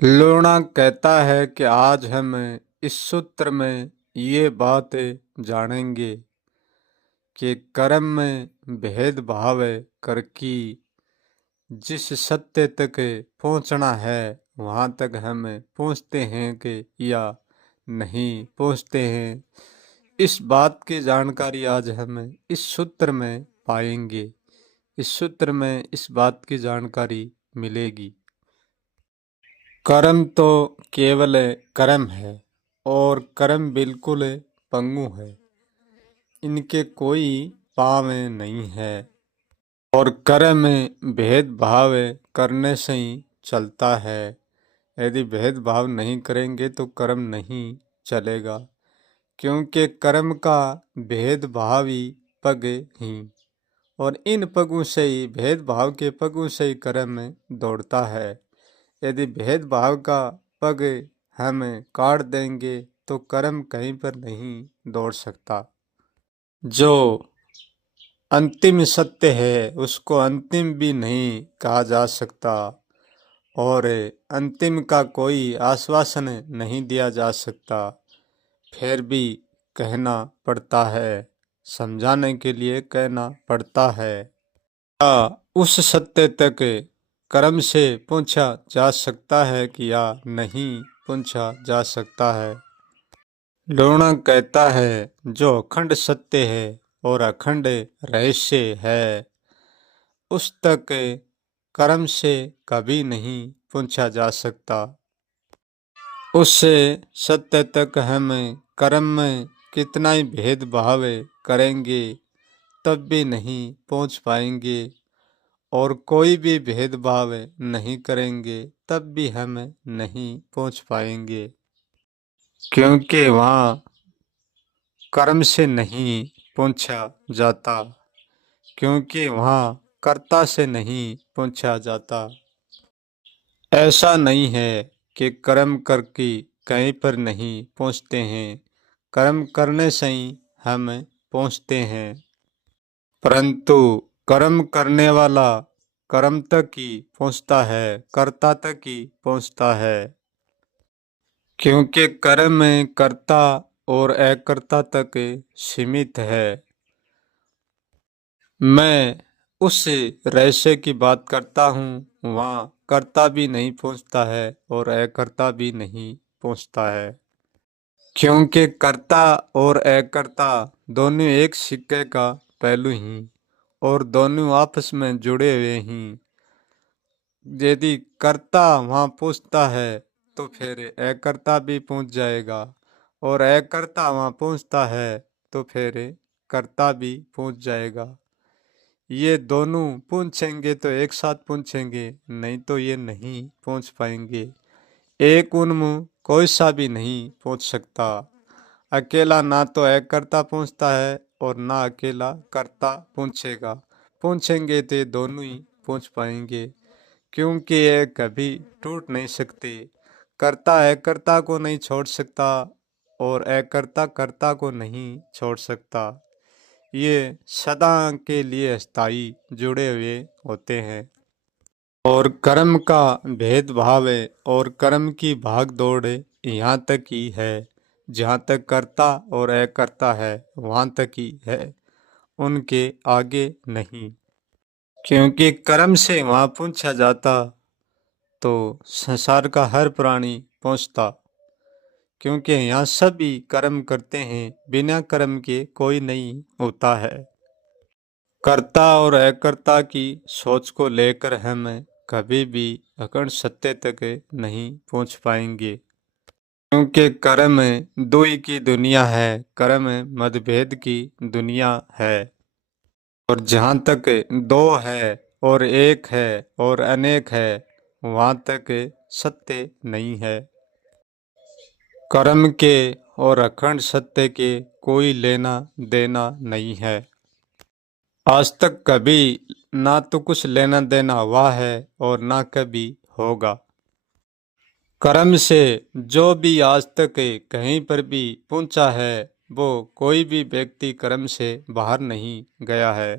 लूणा कहता है कि आज हम इस सूत्र में ये बात जानेंगे कि कर्म में भेदभाव करके जिस सत्य तक पहुंचना है वहां तक हम पहुंचते हैं कि या नहीं पहुंचते हैं। इस बात की जानकारी आज हम इस सूत्र में पाएंगे। इस सूत्र में इस बात की जानकारी मिलेगी। कर्म तो केवल कर्म है और कर्म बिल्कुल पंगु है। इनके कोई पाँव नहीं है और कर्म भेदभाव करने से ही चलता है। यदि भेदभाव नहीं करेंगे तो कर्म नहीं चलेगा, क्योंकि कर्म का भेदभाव ही पग ही और इन पगों से ही भेदभाव के पगों से ही कर्म दौड़ता है। यदि भेदभाव का पग हम काट देंगे तो कर्म कहीं पर नहीं दौड़ सकता। जो अंतिम सत्य है उसको अंतिम भी नहीं कहा जा सकता और अंतिम का कोई आश्वासन नहीं दिया जा सकता, फिर भी कहना पड़ता है, समझाने के लिए कहना पड़ता है। क्या उस सत्य तक कर्म से पहुंचा जा सकता है कि या नहीं पहुंचा जा सकता है। लूणा कहता है जो अखंड सत्य है और अखंड रहस्य है उस तक कर्म से कभी नहीं पहुंचा जा सकता। उस सत्य तक हम कर्म में कितना ही भेदभाव करेंगे तब भी नहीं पहुंच पाएंगे और कोई भी भेदभाव नहीं करेंगे तब भी हम नहीं पहुंच पाएंगे, क्योंकि वहाँ कर्म से नहीं पहुंचा जाता, क्योंकि वहाँ कर्ता से नहीं पहुंचा जाता। ऐसा नहीं है कि कर्म करके कहीं पर नहीं पहुंचते हैं, कर्म करने से ही हम पहुंचते हैं। परंतु कर्म करने वाला कर्म तक ही पहुंचता है, कर्ता तक ही पहुंचता है, क्योंकि कर्म में कर्ता और अकर्ता तक सीमित है। मैं उस रहस्य की बात करता हूँ, वहाँ कर्ता भी नहीं पहुँचता है और अकर्ता भी नहीं पहुँचता है, क्योंकि कर्ता और अकर्ता दोनों एक सिक्के का पहलू ही और दोनों आपस में जुड़े हुए हैं। यदि कर्ता वहाँ पहुँचता है तो फिर अकर्ता भी पहुँच जाएगा और अकर्ता वहाँ पहुँचता है तो फिर कर्ता भी पहुँच जाएगा। ये दोनों पूछेंगे तो एक साथ पूछेंगे, नहीं तो ये नहीं पहुंच पाएंगे। एक उनमें कोई सा भी नहीं पहुंच सकता। अकेला ना तो अकर्ता पहुंचता है और ना अकेला कर्ता पहुंचेगा। पहुंचेंगे तो ये दोनों ही पहुंच पाएंगे, क्योंकि ये कभी टूट नहीं सकते। कर्ता अकर्ता को नहीं छोड़ सकता और अकर्ता कर्ता को नहीं छोड़ सकता। ये सदा के लिए स्थायी जुड़े हुए होते हैं। और कर्म का भेदभाव है और कर्म की भाग दौड़ यहाँ तक ही है, जहाँ तक कर्ता और अकर्ता है वहाँ तक ही है, उनके आगे नहीं। क्योंकि कर्म से वहाँ पहुँचा जाता तो संसार का हर प्राणी पहुँचता, क्योंकि यहाँ सभी कर्म करते हैं, बिना कर्म के कोई नहीं होता है। कर्ता और अकर्ता की सोच को लेकर हम कभी भी अखंड सत्य तक नहीं पहुंच पाएंगे, क्योंकि कर्म दो ही की दुनिया है, कर्म मतभेद की दुनिया है। और जहाँ तक दो है और एक है और अनेक है वहाँ तक सत्य नहीं है। कर्म के और अखंड सत्य के कोई लेना देना नहीं है। आज तक कभी ना तो कुछ लेना देना हुआ है और ना कभी होगा। कर्म से जो भी आज तक कहीं पर भी पहुंचा है वो कोई भी व्यक्ति कर्म से बाहर नहीं गया है।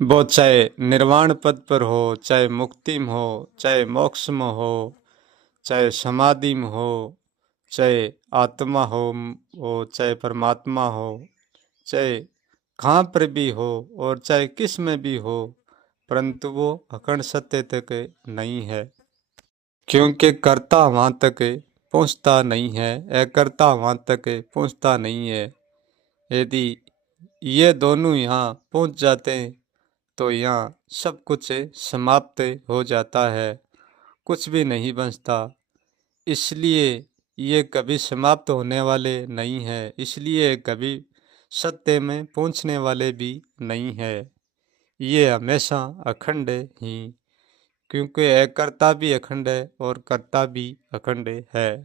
वो चाहे निर्वाण पद पर हो, चाहे मुक्ति में हो, चाहे मोक्ष में हो, चाहे समाधि में हो, चाहे आत्मा हो चाहे परमात्मा हो, चाहे कहाँ पर भी हो और चाहे किस में भी हो, परंतु वो अखंड सत्य तक नहीं है। क्योंकि कर्ता वहाँ तक पहुँचता नहीं है, अकर्ता वहाँ तक पहुँचता नहीं है। यदि ये दोनों यहाँ पहुँच जाते हैं तो यहाँ सब कुछ समाप्त हो जाता है, कुछ भी नहीं बचता। इसलिए ये कभी समाप्त होने वाले नहीं है, इसलिए कभी सत्य में पहुँचने वाले भी नहीं है। ये हमेशा अखंड ही, क्योंकि अकर्ता भी अखंड है और कर्ता भी अखंड है।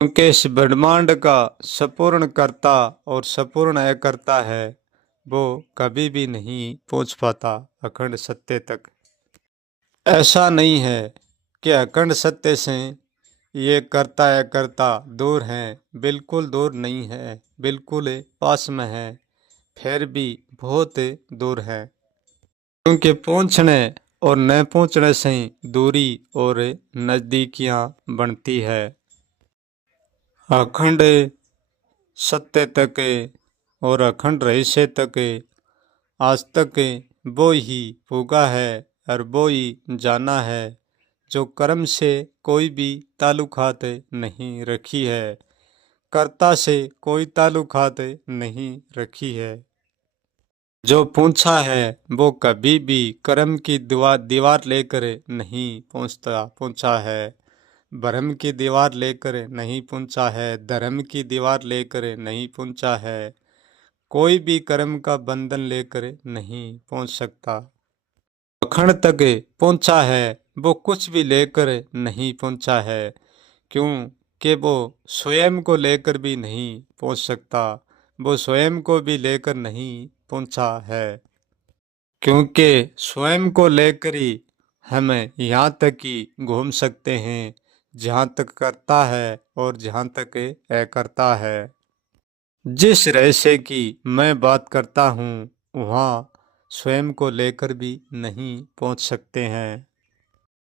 क्योंकि इस ब्रह्मांड का संपूर्ण कर्ता और संपूर्ण अकर्ता है, वो कभी भी नहीं पहुंच पाता अखंड सत्य तक। ऐसा नहीं है कि अखंड सत्य से ये कर्ता अकर्ता दूर हैं, बिल्कुल दूर नहीं है, बिल्कुल पास में है, फिर भी बहुत दूर है। क्योंकि पहुंचने और न पहुंचने से दूरी और नज़दीकियां बनती है। अखंड सत्य तक और अखंड रहस्य तक आज तक वो ही भोगा है और वो ही जाना है जो कर्म से कोई भी ताल्लुकात नहीं रखी है, कर्ता से कोई ताल्लुकात नहीं रखी है। जो पूछा है वो कभी भी कर्म की दीवार लेकर नहीं पूछा है, भ्रम की दीवार लेकर नहीं पूछा है, धर्म की दीवार लेकर नहीं पूछा है, कोई भी कर्म का बंधन लेकर नहीं पहुंच सकता। अखंड तक पहुंचा है वो कुछ भी लेकर नहीं पहुंचा है, क्यों कि वो स्वयं को लेकर भी नहीं पहुंच सकता, वो स्वयं को भी लेकर नहीं पहुंचा है। क्योंकि स्वयं को लेकर ही हम यहाँ तक ही घूम सकते हैं जहाँ तक करता है और जहाँ तक अकर्ता है। जिस रहस्य की मैं बात करता हूँ वहाँ स्वयं को लेकर भी नहीं पहुँच सकते हैं,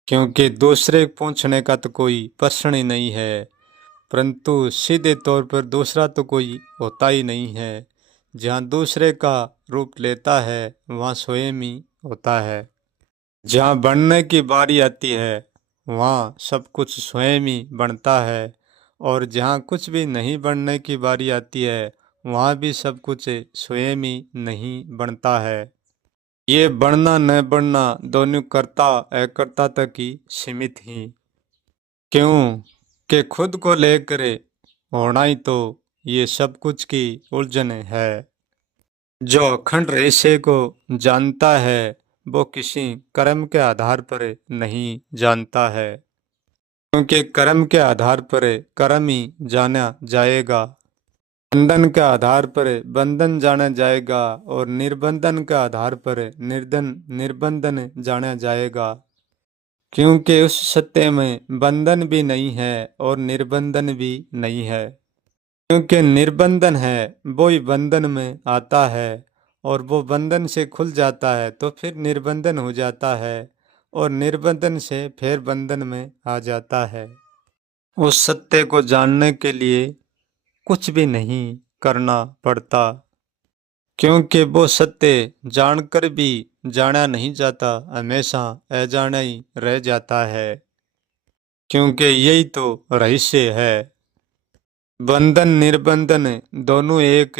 क्योंकि दूसरे पहुँचने का तो कोई प्रश्न ही नहीं है, परंतु सीधे तौर पर दूसरा तो कोई होता ही नहीं है। जहाँ दूसरे का रूप लेता है वहाँ स्वयं ही होता है। जहाँ बनने की बारी आती है वहाँ सब कुछ स्वयं ही बनता है, और जहाँ कुछ भी नहीं बनने की बारी आती है वहाँ भी सब कुछ स्वयं ही नहीं बनता है। ये बनना न बनना दोनों कर्ता अकर्ता तक ही सीमित ही, क्यों कि खुद को लेकर होना ही तो ये सब कुछ की उलझन है। जो अखंड रहस्य को जानता है वो किसी कर्म के आधार पर नहीं जानता है, क्योंकि कर्म के आधार पर कर्म ही जाना जाएगा, बंधन के आधार पर बंधन जाना जाएगा और निर्बंधन के आधार पर निर्बंधन जाना जाएगा। क्योंकि उस सत्य में बंधन भी नहीं है और निर्बंधन भी नहीं है। क्योंकि निर्बंधन है वो ही बंधन में आता है, और वो बंधन से खुल जाता है तो फिर निर्बंधन हो जाता है, और निर्बंधन से फिर बंधन में आ जाता है। उस सत्य को जानने के लिए कुछ भी नहीं करना पड़ता, क्योंकि वो सत्य जानकर भी जाना नहीं जाता, हमेशा अजाना ही रह जाता है। क्योंकि यही तो रहस्य है। बंधन निर्बंधन दोनों एक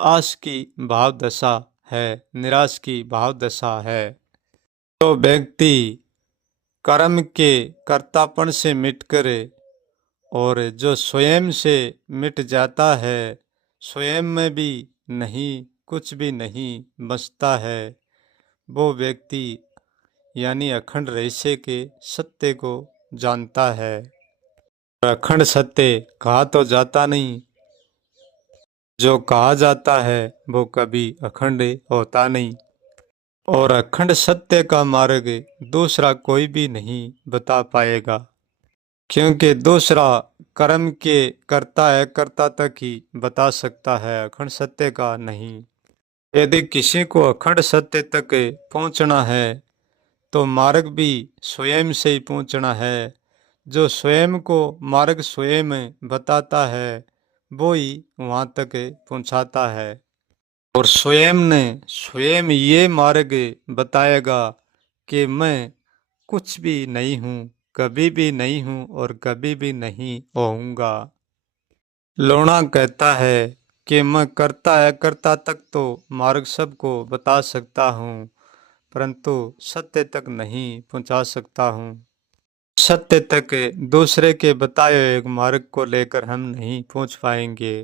आस की भाव दशा है, निराश की भाव दशा है। तो व्यक्ति कर्म के कर्तापन से मिटकर और जो स्वयं से मिट जाता है, स्वयं में भी नहीं कुछ भी नहीं बचता है, वो व्यक्ति यानी अखंड रहस्य के सत्य को जानता है। अखंड सत्य कहा तो जाता नहीं, जो कहा जाता है वो कभी अखंड होता नहीं, और अखंड सत्य का मार्ग दूसरा कोई भी नहीं बता पाएगा, क्योंकि दूसरा कर्म के कर्ता है कर्ता तक ही बता सकता है, अखंड सत्य का नहीं। यदि किसी को अखंड सत्य तक पहुंचना है तो मार्ग भी स्वयं से ही पहुंचना है। जो स्वयं को मार्ग स्वयं बताता है वो ही वहाँ तक पहुँचाता है। और स्वयं ने स्वयं ये मार्ग बताएगा कि मैं कुछ भी नहीं हूँ, कभी भी नहीं हूँ और कभी भी नहीं होऊंगा। लोना कहता है कि मैं करता है करता तक तो मार्ग सबको बता सकता हूँ, परंतु सत्य तक नहीं पहुँचा सकता हूँ। सत्य तक दूसरे के बताए हुए मार्ग को लेकर हम नहीं पहुँच पाएंगे,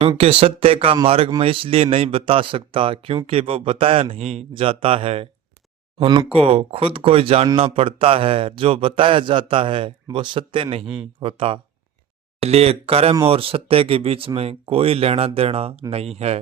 क्योंकि सत्य का मार्ग मैं इसलिए नहीं बता सकता क्योंकि वो बताया नहीं जाता है। उनको खुद को ही जानना पड़ता है, जो बताया जाता है वो सत्य नहीं होता। इसलिए कर्म और सत्य के बीच में कोई लेना देना नहीं है।